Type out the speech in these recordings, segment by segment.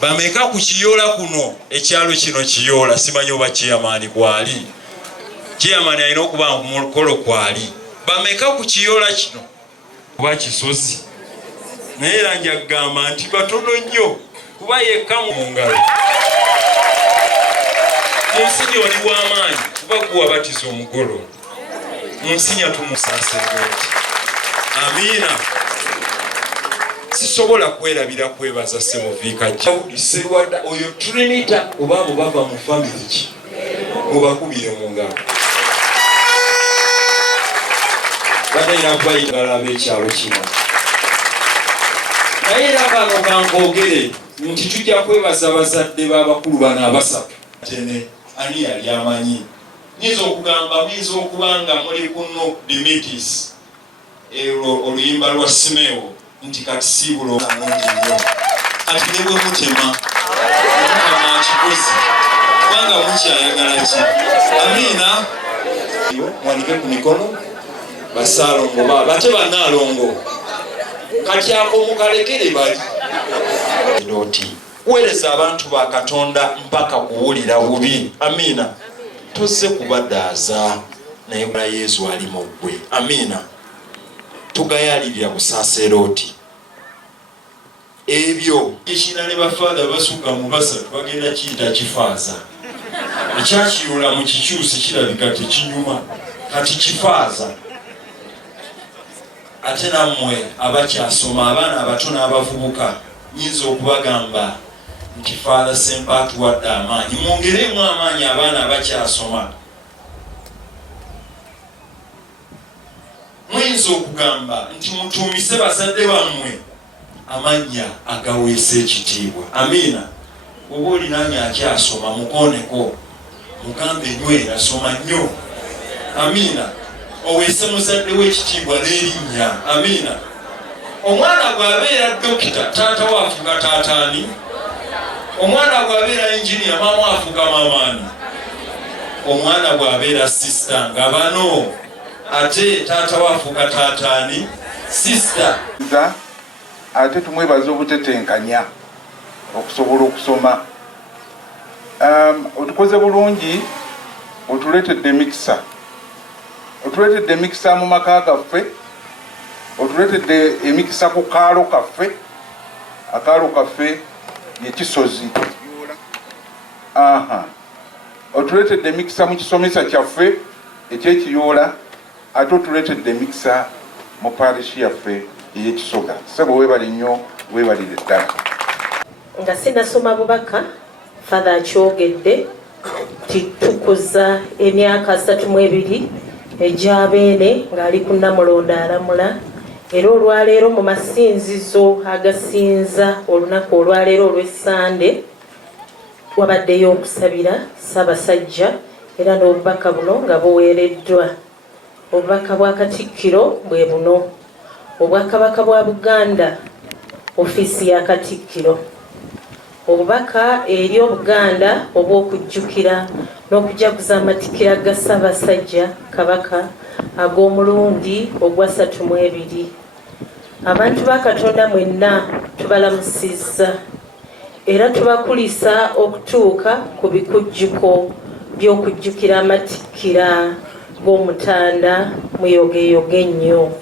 Bameka ku kiyola kuno ekyalo kino kiyola simanyi oba chairman kwali chairman alina okuba mukolo kwali bameka ku kiyola kino kuba kisozi naye era njagamba nti batono nnyo kuba yekka mu ngalo Monsignor oli w'amaanyi kuba guwabatiza omugolo Monsignor tumusaasirweti amina sisobola kwerabira kwebaza sebo vika Serwada oyo Trinita oba bava mu family ki mubakubire mu ngalo badayira kubayigala ab'ekyalo kino naye era kano kankogere nti tujja kwebaza bazadde b'abakulu bano abasatu tene ani yali amanyi nyinza okubanga muli kuno Dimitis oluyimba lwa Simeo nti kati sibulo amungi nnyo ati ne bwe mutema akikozi kubanga mukyayagala ki amina mwanike ku mikono basalongo bate bannalongo kati ako mukalekere bali noti kuweereza abantu ba Katonda mpaka kuwulira bubi amina tozze kubadaaza naye bula Yesu ali mu ggwe amina tugayalirira busaserooti ebyo ekina ne bafaada basuka mu basatu bagenda kiyita kifaaza ekyakiyula mu kikyusi kirabika tekinyuma kati kifaaza ate nammwe abakyasoma abaana abato n'abavubuka nyinza okubagamba nti Father Sempa atuwadde amaanyi mwongeremu amaanyi abaana abakyasoma muyinza okugamba nti mutuumise bazadde bammwe amannya agaweesa ekitiibwa amina oba olinanya akyasoma mukooneko mugambe nywera soma nnyo amina oweese muzadde w'ekitiibwa n'erinnya amina omwana bw'abeera dokita taata we afuga taataani omwana bw'abeera engineer maama afuga maamaani omwana bw'abeera sister nga bano ate taata we afuga taataani sister ate tumwebaza obutetenkanya okusobola okusoma otukoze bulungi otuleetedde emikisa mu maka gaffe otuleetedde emikisa ku kaalo kaffe akaalo kaffe yekisozi otuleetedde emikisa mu kisomesa kyaffe ekyekiyoola ate otuleetedde emikisa mu parishi yaffe eyekisoga sebo webali nnyo webalire ddala nga sinasoma bubaka Father akyogedde titukuza emyaka 32 ejabeene ng'ali ku Namulondo alamula era olwaleero mu masinzizo agasinza olunaku olwaleero olw'Essande wabaddeyo okusabira Ssaabasajja era n'obubaka buno nga buweereddwa obubaka bwa Katikkiro bwe buno Obwakabaka bwa Buganda, Ofiisi ya Katikkiro. Obubaka eri Obuganda obw'okujjukira n'okujaguza amatikkira ga Ssaabasajja Kabaka ag'omulundi ogwa 32. Abantu ba Katonda mwenna tubalamusizza era tubakulisa okutuuka ku bikujjuko by'okujjukira amatikkira g'Omutanda muyogeyoge nnyo.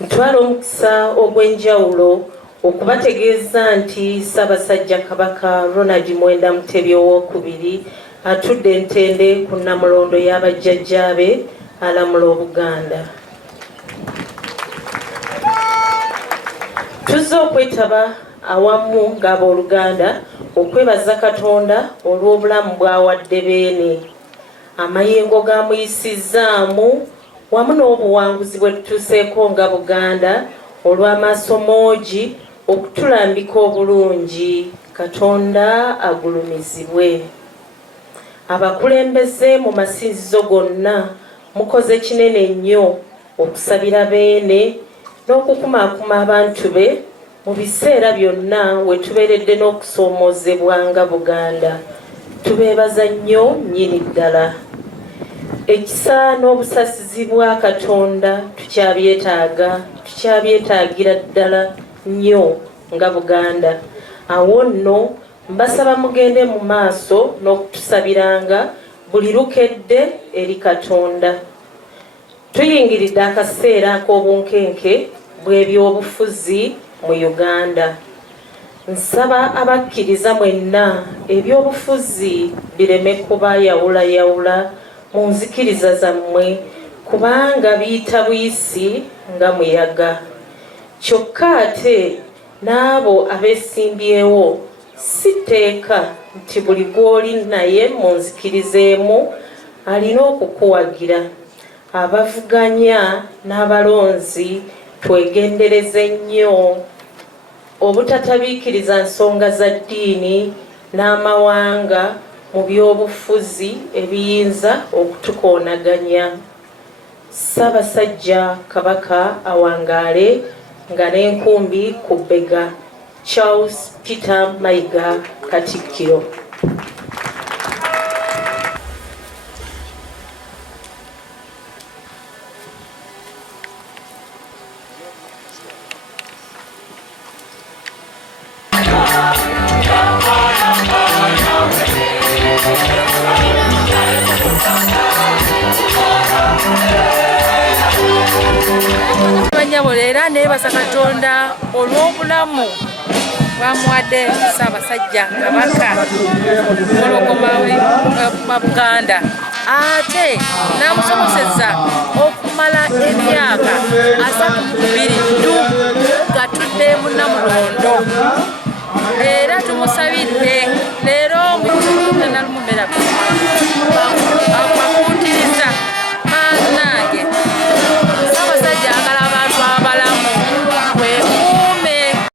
Ntwala omukisa ogw'enjawulo okubategeeza nti Ssaabasajja Kabaka Ronald Mwenda Mutebi II atudde entende ku Namulondo y'abajjajjaabe alamula Obuganda. Tuzze okwetaba awamu ng'abooluganda okwebaza Katonda olw'obulamu bw'awadde Beene, amayengo g'amuyisizzaamu wamu n'obuwanguzi bwe tutuuseeko nga Buganda olw'amaaso moogi okutulambika obulungi. Katonda agulumizibwe. Abakulembeze mu masinzizo gonna mukoze kinene nnyo okusabira Beene n'okukumaakuma abantu be mu biseera byonna we tubeeredde n'okusoomoozebwa nga Buganda. Tubeebaza nnyo nnyini ddala. Ekisa n'obusasizi bwa Katonda tukyabyetaagira ddala nnyo nga Buganda. Awo nno mbasaba mugende mu maaso n'okutusabiranga buli lukedde eri Katonda. Tuyingiridde akaseera ak'obunkenke bw'ebyobufuzi mu Uganda. Nsaba abakkiriza mwenna ebyobufuzi bireme kubayawulayawula mu nzikiriza zammwe kubanga biyita buyisi nga muyaga. Kyokka ate n'abo abeesimbyewo si tteeka nti buli gw'oli naye mu nzikiriza emu alina okukuwagira. Abavuganya n'abalonzi twegendereze nnyo obutatabiikiriza nsonga za ddiini n'amawanga mu byobufuzi ebiyinza okutukoonaganya. Ssaabasajja Kabaka awangaale nga n'enkumbi ku bbega. Charles Peter Mayiga, Katikkiro. Era neebaza Katonda olw'obulamu bwamuwadde Ssaabasajja Kabaka Mulogoma wa Buganda, ate n'amusobozesa okumala emyaka 32 gatudde mu Namulondo. Era tumusabidde leero mu